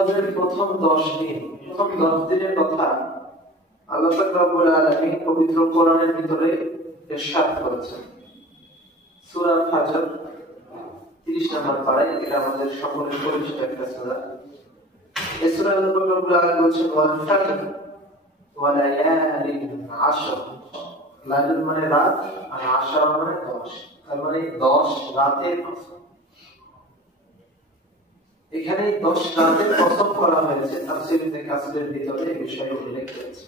জিলহজের প্রথম 10 দিন, প্রথম 10 দিনের কথা আল্লাহ পাক রব্বুল আলামিন পবিত্র কোরআনের ভিতরে ইরশাদ করেছেন। সূরা ফাজর 30 নম্বর পারায়, এটা আমাদের সকলের পরিচিত একটা সূরা। এই সূরা আল্লাহ পাক রব্বুল আলামিন বলেছেন ওয়াল ফাজর ওয়া লায়ালিন আশর। লায়ালিন মানে রাত, আর আশর মানে 10, তার মানে 10 রাতের কসম। এখানে 10 রাতের কসম করা হয়েছে। তাফসীর ইবনে কাসিরের ভিতরে এই বিষয়ে উল্লেখ করেছে।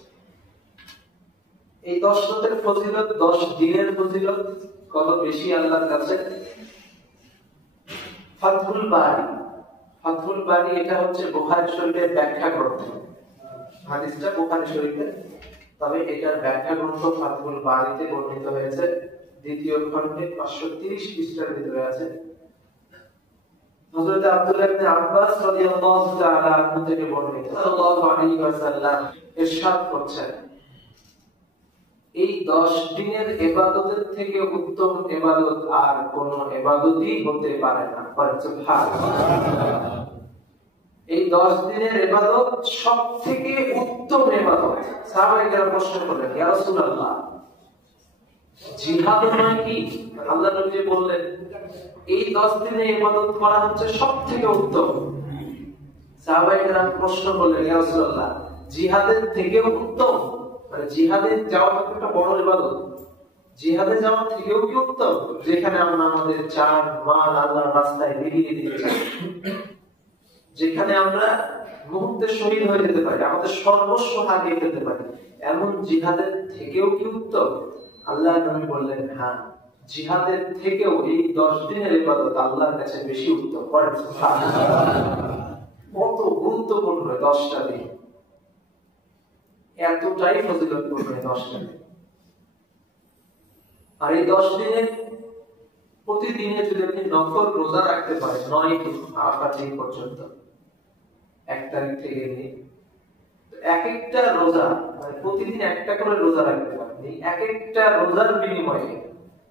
এই 10 রাতের ফজিলত, 10 দিনের ফজিলত কত বেশি আল্লাহর কাছে। ফাতহুল বারি, ফাতহুল বারি এটা হচ্ছে বুখারী শরীফের ব্যাখ্যা গ্রন্থ। হাদিসটা বুখারী শরীফের, তবে এটার ব্যাখ্যা গ্রন্থ ফাতহুল বারিতে বর্ণিত হয়েছে। দ্বিতীয় খণ্ডে 530 পৃষ্ঠার ভিতরে আছে। হযরত আব্দুল্লাহ ইবনে আব্বাস রাদিয়াল্লাহু তাআলা আনহু থেকে বর্ণিত, সাল্লাল্লাহু আলাইহি ওয়াসাল্লাম ইরশাদ করছেন, এই 10 দিনের ইবাদতের থেকে উত্তম ইবাদত আর কোন ইবাদতই হতে পারে না। সুবহানাল্লাহ। এই 10 দিনের ইবাদত সবথেকে উত্তম ইবাদত। সাহাবায়ে প্রশ্ন করলেন, ইয়া রাসূলুল্লাহ, জিহাদ মানে কি? আল্লাহ নবী বললেন, এই 10 দিনে ইবাদত করা হচ্ছে সবথেকে উত্তম। সাহাবায়ে কেরাম প্রশ্ন করলেন, ইয়া রাসূলুল্লাহ, জিহাদের থেকেও উত্তম? মানে জিহাদে যাওয়া একটা বড় ইবাদত, জিহাদে যাওয়া থেকেও কি উত্তম? যেখানে আমরা আমাদের জান মাল আল্লাহর রাস্তায় বিলিয়ে দিয়েছি, যেখানে আমরা মুহূর্তে শহীদ হয়ে যেতে পারি, আমাদের সর্বস্ব হারিয়ে ফেলতে পারি, এমন জিহাদের থেকেও কি উত্তম? আল্লাহ নবী বললেন, হ্যাঁ, জিহাদের থেকেও এই 10 দিনের ইবাদত আল্লাহর কাছে বেশি উত্তম। কত গুরুত্বপূর্ণ 10টা দিন, এতটাই ফজিলতপূর্ণ 10টা দিন। আর এই 10 দিনের প্রতিদিনে যদি আপনি নফল রোজা রাখতে পারেন, 9 দিন আরাফাত দিন পর্যন্ত, 1 তারিখ থেকে নিয়ে এক একটা রোজা, মানে প্রতিদিন একটা করে রোজা রাখতে পারেন, এই এক একটা রোজার বিনিময়ে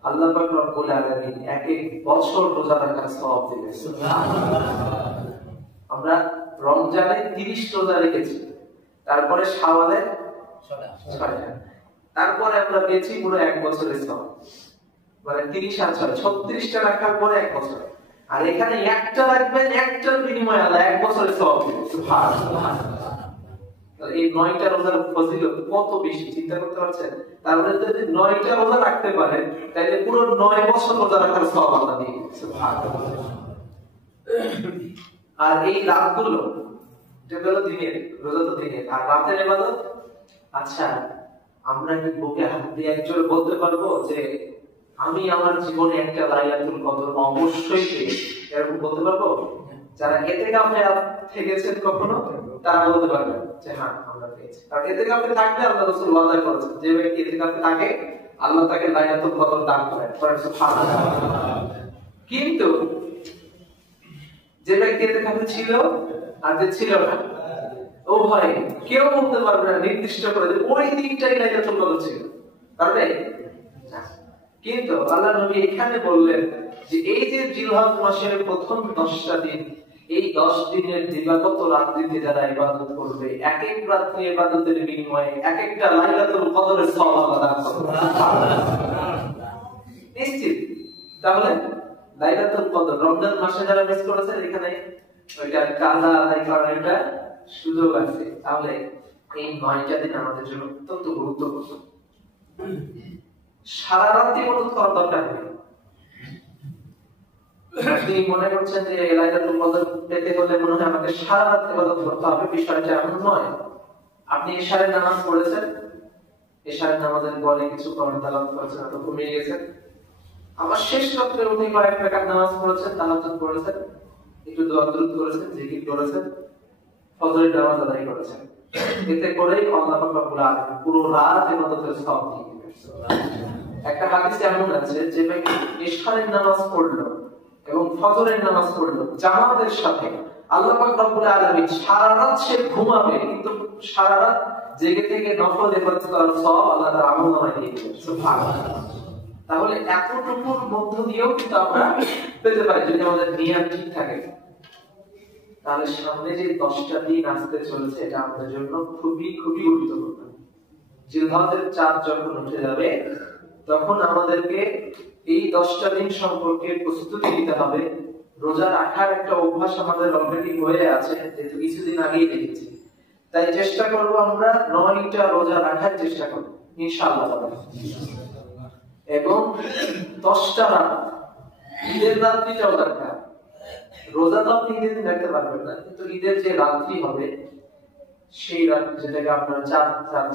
আল্লাহ পাক রব্বুল আলামিন এক এক বছর রোজা রাখার সওয়াব দিবেন। আমরা রমজানে 30 রোজা রেখেছি, তারপরে শাওয়ালে 6টা, তারপরে আমরা পেয়েছি পুরো 1 বছরের সওয়াব। মানে 30 আর 6 36টা রাখার পরে 1 বছর। আর এখানে একটা রাখবেন, একটার বিনিময়ে আল্লাহ 1 বছরের সওয়াব দিবেন। সুবহানাল্লাহ। এই 9টা রোজার ফজিলত কত বেশি, চিন্তা করতে পারছেন? তাহলে যদি 9টা রোজা রাখতে পারেন, তাহলে পুরো 9 বছর রোজা রাখার সওয়াব আল্লাহ দিবেন। সুবহানাল্লাহ। আর এই রাতগুলো, যেগুলো দিনের রোজা, তো দিনের, আর রাতের ইবাদত। আচ্ছা, আমরা কি বুকে হাত দিয়ে একজন বলতে পারবো যে আমি আমার জীবনে একটা লাইলাতুল কদর অবশ্যই পেয়েছি? এরকম বলতে পারবো? যারা ইতিকাফে থেকেছেন কখনো, তারা বলতে পারবেন যে হ্যাঁ, আমরা পেয়েছি। কারণ ইতিকাফে থাকলে আল্লাহ রাসূল ওয়াদা করেছেন, যে ব্যক্তি ইতিকাফে থাকে আল্লাহ তাকে লাইলাতুল কদর দান করেন। সুবহানাল্লাহ। কিন্তু যে ব্যক্তি ইতিকাফে ছিল আর যে ছিল না, ও ভাই, কেউ বলতে পারবে না নির্দিষ্ট করে যে ওই দিনটাই লাইলাতুল কদর ছিল, পারবে? কিন্তু আল্লাহ নবী এখানে বললেন যে এই যে জিলহজ মাসের প্রথম 10টা দিন, এই 10 দিনের দিবাগত রাত্রিতে যারা ইবাদত করবে, এক এক রাত্রি ইবাদতের বিনিময়ে এক একটা লাইলাতুল কদরের সওয়াব আল্লাহ দান করবেন। নিশ্চিত। তাহলে লাইলাতুল কদর রমজান মাসে যারা মিস করেছেন, এখানে ওইটা কাজা আদায় করার একটা সুযোগ আছে। তাহলে এই 9টা দিন আমাদের জন্য অত্যন্ত গুরুত্বপূর্ণ। সারা রাত ইবাদত করার দরকার নেই। আপনি মনে করছেন যে লাইলাতুল কদর পেতে হলে মনে হয় আমাকে সারা রাত ইবাদত করতে হবে, বিষয়টা এমন নয়। আপনি ইশারের নামাজ পড়েছেন, ইশারের নামাজের পরে কিছু কোরআন তেলাওয়াত করেছেন, তো ঘুমিয়ে গেছেন। আবার শেষ রাতে উঠে কয়েক রাকাত নামাজ পড়েছেন, তাহাজ্জুদ পড়েছেন, একটু দোয়া দরুদ করেছেন, জিকির করেছেন, ফজরের নামাজ আদায় করেছেন। এতে করেই আল্লাহ পাক রব্বুল আলামিন পুরো রাত ইবাদতের সওয়াব দিয়ে দিবেন। একটা হাদিসে এমন আছে, যে ব্যক্তি ইশারের নামাজ পড়লো এবং ফজরের নামাজ পড়লো জামাতের সাথে, আল্লাহ পাক রব্বুল আলামিন সারা রাত সে ঘুমাবে, কিন্তু সারা রাত জেগে থেকে নফল ইবাদত করার সওয়াব আল্লাহ তাআলা আমলনামায় দিয়ে দিবেন। সুবহানাল্লাহ। তাহলে এতটুকুর মধ্য দিয়েও কিন্তু আমরা পেতে পারি, যদি আমাদের নিয়ত ঠিক থাকে। তাহলে সামনে যে 10টা দিন আসতে চলেছে এটা আমাদের জন্য খুবই খুবই গুরুত্বপূর্ণ। জিলহজের চাঁদ যখন উঠে যাবে তখন আমাদেরকে এই 10টা দিন সম্পর্কে প্রস্তুতি নিতে হবে। রোজা রাখার একটা অভ্যাস আমাদের অলরেডি হয়ে আছে, যেহেতু কিছুদিন আগেই দেখেছি। তাই চেষ্টা করব আমরা 9টা রোজা রাখার চেষ্টা করব ইনশাআল্লাহ। এবং 10টা রাত, ঈদের রাত্রিটাও দরকার। রোজা তো আপনি ঈদের দিন রাখতে পারবেন না, কিন্তু ঈদের যে রাত্রি হবে সেই রাত, যেটাকে আপনারা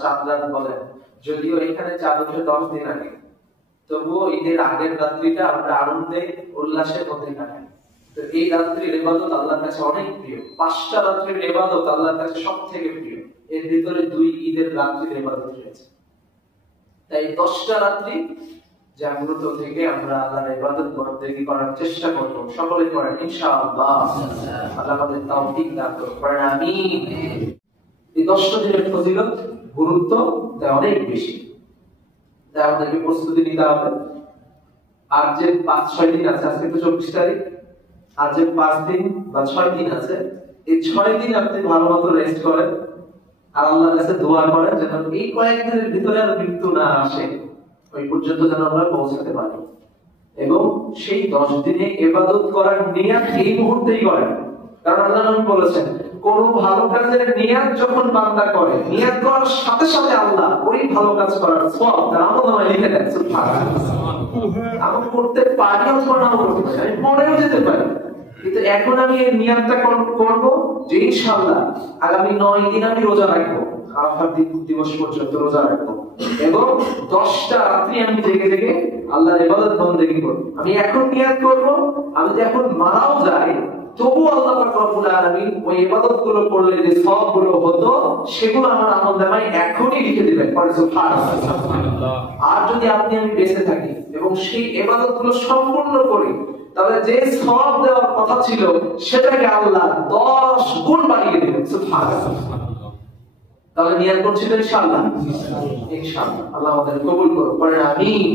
চাঁদ রাত বলেন, যদিও এখানে চাঁদ ওঠে 10 দিন আগে, তবুও ঈদের আগের রাত্রিটা আমরা আনন্দে উল্লাসের মধ্যে কাটাই। তো এই রাত্রির ইবাদত আল্লাহর কাছে অনেক প্রিয়। 5টা রাত্রির ইবাদত আল্লাহর কাছে সবথেকে প্রিয়। এর ভিতরে 2 ঈদের রাত্রির ইবাদত রয়েছে। তাই 10টা রাত্রি জাগ্রত থেকে আমরা আল্লাহর ইবাদত বন্দেগী করার চেষ্টা করব। সকলে করেন ইনশাআল্লাহ। আল্লাহ আমাদের তৌফিক দান করুন, আমিন। এই 10টা দিনের ফজিলত, গুরুত্ব অনেক বেশি। তাই আমাদেরকে প্রস্তুতি নিতে হবে। আর যে 5-6 দিন আছে, আজকে তো 24 তারিখ, আর যে 5 দিন বা 6 দিন আছে, এই 6 দিন আপনি ভালো মতো রেস্ট করেন আর আল্লাহর কাছে দোয়া করেন যেন এই কয়েকদিনের ভিতরে আর মৃত্যু না আসে, ওই পর্যন্ত যেন আমরা পৌঁছাতে পারি। এবং সেই 10 দিনে ইবাদত করার নিয়ত এই মুহূর্তেই করেন। কারণ আল্লাহ নবী বলেছেন, কোন ভালো কাজের নিয়ত যখন বান্দা করে, নিয়ত করার সাথে সাথে আল্লাহ ওই ভালো কাজ করার সওয়াব তার আমলনামায় লিখে দেন। সুবহানাল্লাহ। আমি করতে পারি অথবা নাও করতে পারি, আমি পরেও যেতে পারি, কিন্তু এখন আমি এই নিয়তটা করব যে ইনশাআল্লাহ আগামী 9 দিন আমি রোজা রাখবো, আরাফাত দিবস পর্যন্ত রোজা রাখবো, এবং 10টা রাত্রি আমি জেগে জেগে আল্লাহর ইবাদত বন্দেগী করব। আমি এখন নিয়ত করব, আমি যখন মারাও যাই তবু আল্লাহ পাক রব্বুল আলামিন ওই ইবাদতগুলো করলে যে সওয়াবগুলো হতো সেগুলো আমার আমলনামায় এখনই লিখে দিবেন। সুবহানাল্লাহ। আর যদি আপনি আমি বেঁচে থাকি এবং সেই ইবাদতগুলো সম্পূর্ণ করি, তাহলে যে সওয়াব দেওয়ার কথা ছিল সেটাকে আল্লাহ 10 গুণ বাড়িয়ে দিবেন। সুবহানাল্লাহ। তাহলে নিয়ত করছি তো ইনশাআল্লাহ। ইনশাআল্লাহ আল্লাহ আমাদের কবুল করুন, আমিন।